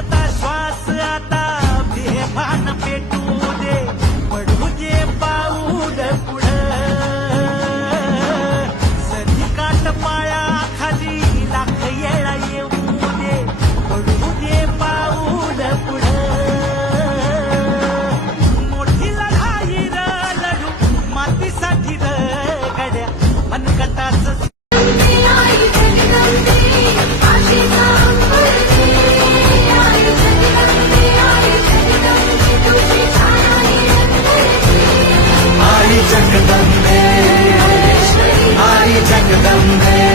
लागता श्वास आता बेभान पेटू दे. पडू दे पाऊल पुढ. सधी काट पाया खाली लाख येळा येऊ दे. पडू दे पाऊल पुढ. मोठी लढाई र लढू मातीसाठी र गड्या मनकटाच आई जगदम्बे आई जगदम्बे